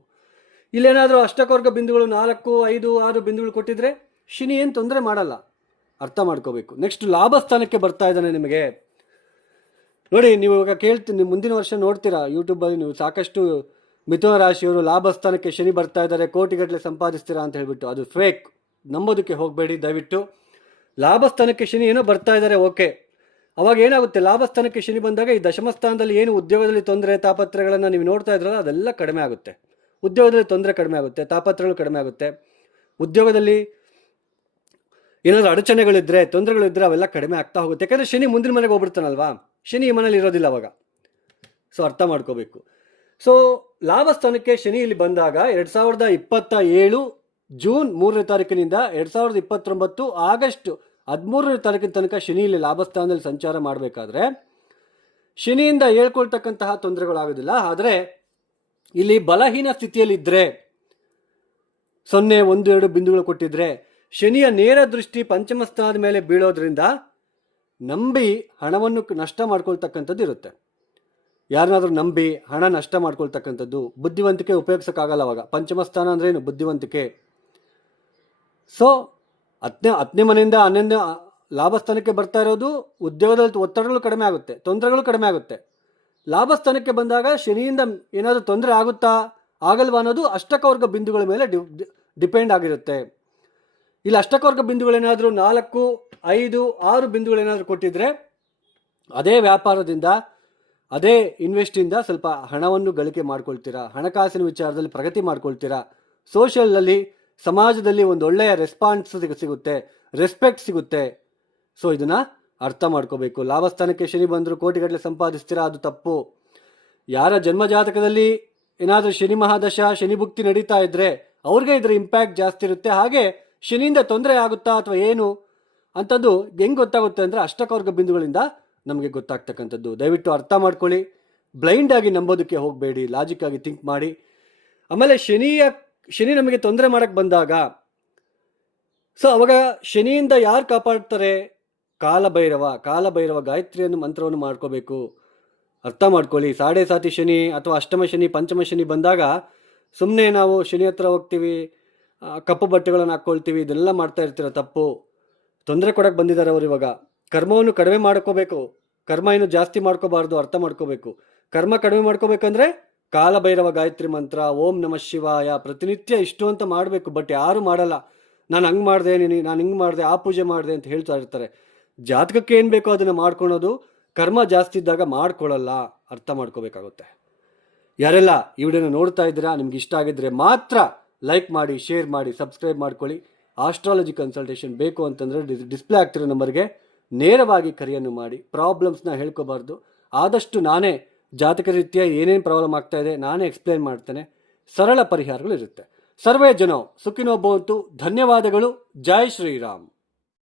ಇಲ್ಲೇನಾದರೂ ಅಷ್ಟಕವರ್ಗ ಬಿಂದುಗಳು 4, 5, 6 ಬಿಂದುಗಳು ಕೊಟ್ಟಿದ್ರೆ ಶನಿ ಏನು ತೊಂದರೆ ಮಾಡಲ್ಲ. ಅರ್ಥ ಮಾಡ್ಕೋಬೇಕು. ನೆಕ್ಸ್ಟ್ ಲಾಭ ಸ್ಥಾನಕ್ಕೆ ಬರ್ತಾ ಇದ್ದಾನೆ ನಿಮಗೆ. ನೋಡಿ, ನೀವು ಇವಾಗ ಕೇಳ್ತೀನಿ, ಮುಂದಿನ ವರ್ಷ ನೋಡ್ತೀರಾ ಯೂಟ್ಯೂಬಲ್ಲಿ ನೀವು ಸಾಕಷ್ಟು ಮಿಥುನ ರಾಶಿಯವರು ಲಾಭ ಸ್ಥಾನಕ್ಕೆ ಶನಿ ಬರ್ತಾ ಇದ್ದಾರೆ, ಕೋಟಿಗಟ್ಟಲೆ ಸಂಪಾದಿಸ್ತೀರಾ ಅಂತ ಹೇಳ್ಬಿಟ್ಟು. ಅದು ಫೇಕ್, ನಂಬೋದಕ್ಕೆ ಹೋಗಬೇಡಿ ದಯವಿಟ್ಟು. ಲಾಭ ಸ್ಥಾನಕ್ಕೆ ಶನಿ ಏನೋ ಬರ್ತಾ ಇದ್ದಾರೆ, ಓಕೆ. ಅವಾಗ ಏನಾಗುತ್ತೆ, ಲಾಭ ಸ್ಥಾನಕ್ಕೆ ಶನಿ ಬಂದಾಗ ಈ ದಶಮ ಸ್ಥಾನದಲ್ಲಿ ಏನು ಉದ್ಯೋಗದಲ್ಲಿ ತೊಂದರೆ ತಾಪತ್ರಗಳನ್ನು ನೀವು ನೋಡ್ತಾ ಇದ್ರಲ್ಲ ಅದೆಲ್ಲ ಕಡಿಮೆ ಆಗುತ್ತೆ. ಉದ್ಯೋಗದಲ್ಲಿ ತೊಂದರೆ ಕಡಿಮೆ ಆಗುತ್ತೆ, ತಾಪತ್ರಗಳು ಕಡಿಮೆ ಆಗುತ್ತೆ. ಉದ್ಯೋಗದಲ್ಲಿ ಏನಾದರೂ ಅಡಚಣೆಗಳಿದ್ದರೆ, ತೊಂದರೆಗಳಿದ್ದರೆ ಅವೆಲ್ಲ ಕಡಿಮೆ ಆಗ್ತಾ ಹೋಗುತ್ತೆ. ಯಾಕಂದರೆ ಶನಿ ಮುಂದಿನ ಮನೆಗೆ ಹೋಗ್ಬಿಡ್ತಾನಲ್ವಾ, ಶನಿ ಈ ಮನೇಲಿ ಇರೋದಿಲ್ಲ ಅವಾಗ. ಸೊ ಅರ್ಥ ಮಾಡ್ಕೋಬೇಕು. ಸೊ ಲಾಭ ಸ್ಥಾನಕ್ಕೆ ಶನಿ ಇಲ್ಲಿ ಬಂದಾಗ 2027 ಜೂನ್ 3ನೇ ತಾರೀಕಿನಿಂದ 2029 ಆಗಸ್ಟ್ 13ನೇ ತಾರೀಕಿನ ತನಕ ಶನಿ ಇಲ್ಲಿ ಲಾಭ ಸ್ಥಾನದಲ್ಲಿ ಸಂಚಾರ ಮಾಡಬೇಕಾದ್ರೆ ಶನಿಯಿಂದ ಹೇಳ್ಕೊಳ್ತಕ್ಕಂತಹ ತೊಂದರೆಗಳಾಗೋದಿಲ್ಲ. ಆದರೆ ಇಲ್ಲಿ ಬಲಹೀನ ಸ್ಥಿತಿಯಲ್ಲಿದ್ದರೆ 0, 1, 2 ಬಿಂದುಗಳು ಕೊಟ್ಟಿದ್ರೆ ಶನಿಯ ನೇರ ದೃಷ್ಟಿ ಪಂಚಮ ಸ್ಥಾನದ ಮೇಲೆ ಬೀಳೋದ್ರಿಂದ ನಂಬಿ ಹಣವನ್ನು ನಷ್ಟ ಮಾಡ್ಕೊಳ್ತಕ್ಕಂಥದ್ದು ಇರುತ್ತೆ. ಯಾರನ್ನಾದ್ರೂ ನಂಬಿ ಹಣ ನಷ್ಟ ಮಾಡ್ಕೊಳ್ತಕ್ಕಂಥದ್ದು, ಬುದ್ಧಿವಂತಿಕೆ ಉಪಯೋಗಿಸೋಕ್ಕಾಗಲ್ಲ ಅವಾಗ. ಪಂಚಮ ಸ್ಥಾನ ಅಂದ್ರೆ ಏನು? ಬುದ್ಧಿವಂತಿಕೆ. ಸೊ 10ನೇ ಮನೆಯಿಂದ 11ನೇ ಲಾಭ ಸ್ಥಾನಕ್ಕೆ ಬರ್ತಾ ಇರೋದು, ಉದ್ಯೋಗದಲ್ಲಿ ಒತ್ತಡಗಳು ಕಡಿಮೆ ಆಗುತ್ತೆ, ತೊಂದರೆಗಳು ಕಡಿಮೆ ಆಗುತ್ತೆ. ಲಾಭ ಸ್ಥಾನಕ್ಕೆ ಬಂದಾಗ ಶನಿಯಿಂದ ಏನಾದರೂ ತೊಂದರೆ ಆಗುತ್ತಾ ಆಗಲ್ವಾ ಅನ್ನೋದು ಅಷ್ಟಕವರ್ಗ ಬಿಂದುಗಳ ಮೇಲೆ ಡಿಪೆಂಡ್ ಆಗಿರುತ್ತೆ. ಇಲ್ಲಿ ಅಷ್ಟಕವರ್ಗ ಬಿಂದುಗಳೇನಾದರೂ 4, 5, 6 ಬಿಂದುಗಳೇನಾದರೂ ಕೊಟ್ಟಿದ್ರೆ ಅದೇ ವ್ಯಾಪಾರದಿಂದ ಅದೇ ಇನ್ವೆಸ್ಟಿಂದ ಸ್ವಲ್ಪ ಹಣವನ್ನು ಗಳಿಕೆ ಮಾಡ್ಕೊಳ್ತೀರಾ, ಹಣಕಾಸಿನ ವಿಚಾರದಲ್ಲಿ ಪ್ರಗತಿ ಮಾಡ್ಕೊಳ್ತೀರಾ, ಸೋಷಿಯಲ್ನಲ್ಲಿ ಸಮಾಜದಲ್ಲಿ ಒಂದು ಒಳ್ಳೆಯ ರೆಸ್ಪಾನ್ಸ್ ಸಿಗುತ್ತೆ, ರೆಸ್ಪೆಕ್ಟ್ ಸಿಗುತ್ತೆ. ಸೊ ಇದನ್ನು ಅರ್ಥ ಮಾಡ್ಕೋಬೇಕು. ಲಾಭ ಸ್ಥಾನಕ್ಕೆ ಶನಿ ಬಂದರೂ ಕೋಟಿಗಟ್ಟಲೆ ಸಂಪಾದಿಸ್ತೀರಾ, ಅದು ತಪ್ಪು. ಯಾರ ಜನ್ಮ ಜಾತಕದಲ್ಲಿ ಏನಾದರೂ ಶನಿ ಮಹಾದಶ ಶನಿ ಭುಕ್ತಿ ನಡೀತಾ ಇದ್ದರೆ ಅವ್ರಿಗೆ ಇದರ ಇಂಪ್ಯಾಕ್ಟ್ ಜಾಸ್ತಿ ಇರುತ್ತೆ. ಹಾಗೆ ಶನಿಯಿಂದ ತೊಂದರೆ ಆಗುತ್ತಾ ಅಥವಾ ಏನು ಅಂಥದ್ದು ಹೆಂಗೆ ಗೊತ್ತಾಗುತ್ತೆ ಅಂದರೆ ಅಷ್ಟಕವರ್ಗ ಬಿಂದುಗಳಿಂದ ನಮಗೆ ಗೊತ್ತಾಗ್ತಕ್ಕಂಥದ್ದು. ದಯವಿಟ್ಟು ಅರ್ಥ ಮಾಡ್ಕೊಳ್ಳಿ. ಬ್ಲೈಂಡ್ ಆಗಿ ನಂಬೋದಕ್ಕೆ ಹೋಗಬೇಡಿ, ಲಾಜಿಕ್ ಆಗಿ ಥಿಂಕ್ ಮಾಡಿ. ಆಮೇಲೆ ಶನಿ ನಮಗೆ ತೊಂದರೆ ಮಾಡಕ್ಕೆ ಬಂದಾಗ ಸೊ ಅವಾಗ ಶನಿಯಿಂದ ಯಾರು ಕಾಪಾಡ್ತಾರೆ? ಕಾಲಭೈರವ ಗಾಯತ್ರಿಯನ್ನು ಮಂತ್ರವನ್ನು ಮಾಡ್ಕೋಬೇಕು. ಅರ್ಥ ಮಾಡ್ಕೊಳ್ಳಿ. ಸಾಡೆ ಸಾತಿ ಶನಿ ಅಥವಾ ಅಷ್ಟಮ ಶನಿ ಪಂಚಮ ಶನಿ ಬಂದಾಗ ಸುಮ್ಮನೆ ನಾವು ಶನಿ ಹತ್ರ ಹೋಗ್ತೀವಿ, ಕಪ್ಪು ಬಟ್ಟೆಗಳನ್ನು ಹಾಕ್ಕೊಳ್ತೀವಿ, ಇದೆಲ್ಲ ಮಾಡ್ತಾ ಇರ್ತೀರ, ತಪ್ಪು. ತೊಂದರೆ ಕೊಡಕ್ಕೆ ಬಂದಿದ್ದಾರೆ ಅವರು. ಇವಾಗ ಕರ್ಮವನ್ನು ಕಡಿಮೆ ಮಾಡ್ಕೋಬೇಕು, ಕರ್ಮ ಏನು ಜಾಸ್ತಿ ಮಾಡ್ಕೋಬಾರ್ದು, ಅರ್ಥ ಮಾಡ್ಕೋಬೇಕು. ಕರ್ಮ ಕಡಿಮೆ ಮಾಡ್ಕೋಬೇಕಂದ್ರೆ ಕಾಲಭೈರವ ಗಾಯತ್ರಿ ಮಂತ್ರ, ಓಂ ನಮಃ ಶಿವಾಯ ಪ್ರತಿನಿತ್ಯ ಇಷ್ಟು ಅಂತ ಮಾಡಬೇಕು. ಬಟ್ ಯಾರು ಮಾಡಲ್ಲ. ನಾನು ಹಂಗೆ ಮಾಡಿದೆ, ನಾನು ಹಿಂಗೆ ಮಾಡಿದೆ, ಆ ಪೂಜೆ ಮಾಡಿದೆ ಅಂತ ಹೇಳ್ತಾ ಇರ್ತಾರೆ. ಜಾತಕಕ್ಕೆ ಏನು ಬೇಕೋ ಅದನ್ನು ಮಾಡ್ಕೊಳೋದು, ಕರ್ಮ ಜಾಸ್ತಿ ಇದ್ದಾಗ ಮಾಡ್ಕೊಳ್ಳಲ್ಲ. ಅರ್ಥ ಮಾಡ್ಕೋಬೇಕಾಗುತ್ತೆ. ಯಾರೆಲ್ಲ ಈ ವಿಡಿಯೋನ ನೋಡ್ತಾ ಇದ್ದೀರಾ, ನಿಮ್ಗೆ ಇಷ್ಟ ಆಗಿದ್ರೆ ಮಾತ್ರ ಲೈಕ್ ಮಾಡಿ, ಶೇರ್ ಮಾಡಿ, ಸಬ್ಸ್ಕ್ರೈಬ್ ಮಾಡ್ಕೊಳ್ಳಿ. ಆಸ್ಟ್ರಾಲಜಿ ಕನ್ಸಲ್ಟೇಷನ್ ಬೇಕು ಅಂತಂದರೆ ಡಿಸ್ಪ್ಲೇ ಆಗ್ತಿರೋ ನಂಬರ್ಗೆ ನೇರವಾಗಿ ಕರೆಯನ್ನು ಮಾಡಿ. ಪ್ರಾಬ್ಲಮ್ಸ್ನ ಹೇಳ್ಕೋಬಾರ್ದು. ಆದಷ್ಟು ನಾನೇ ಜಾತಕ ರೀತಿಯ ಏನೇನು ಪ್ರಾಬ್ಲಮ್ ಆಗ್ತಾ ಇದೆ ನಾನೇ ಎಕ್ಸ್ಪ್ಲೇನ್ ಮಾಡ್ತೇನೆ. ಸರಳ ಪರಿಹಾರಗಳು ಇರುತ್ತೆ. ಸರ್ವೇ ಜನೋ ಸುಖಿನೋ ಭವಂತು. ಧನ್ಯವಾದಗಳು. ಜೈ ಶ್ರೀರಾಮ್.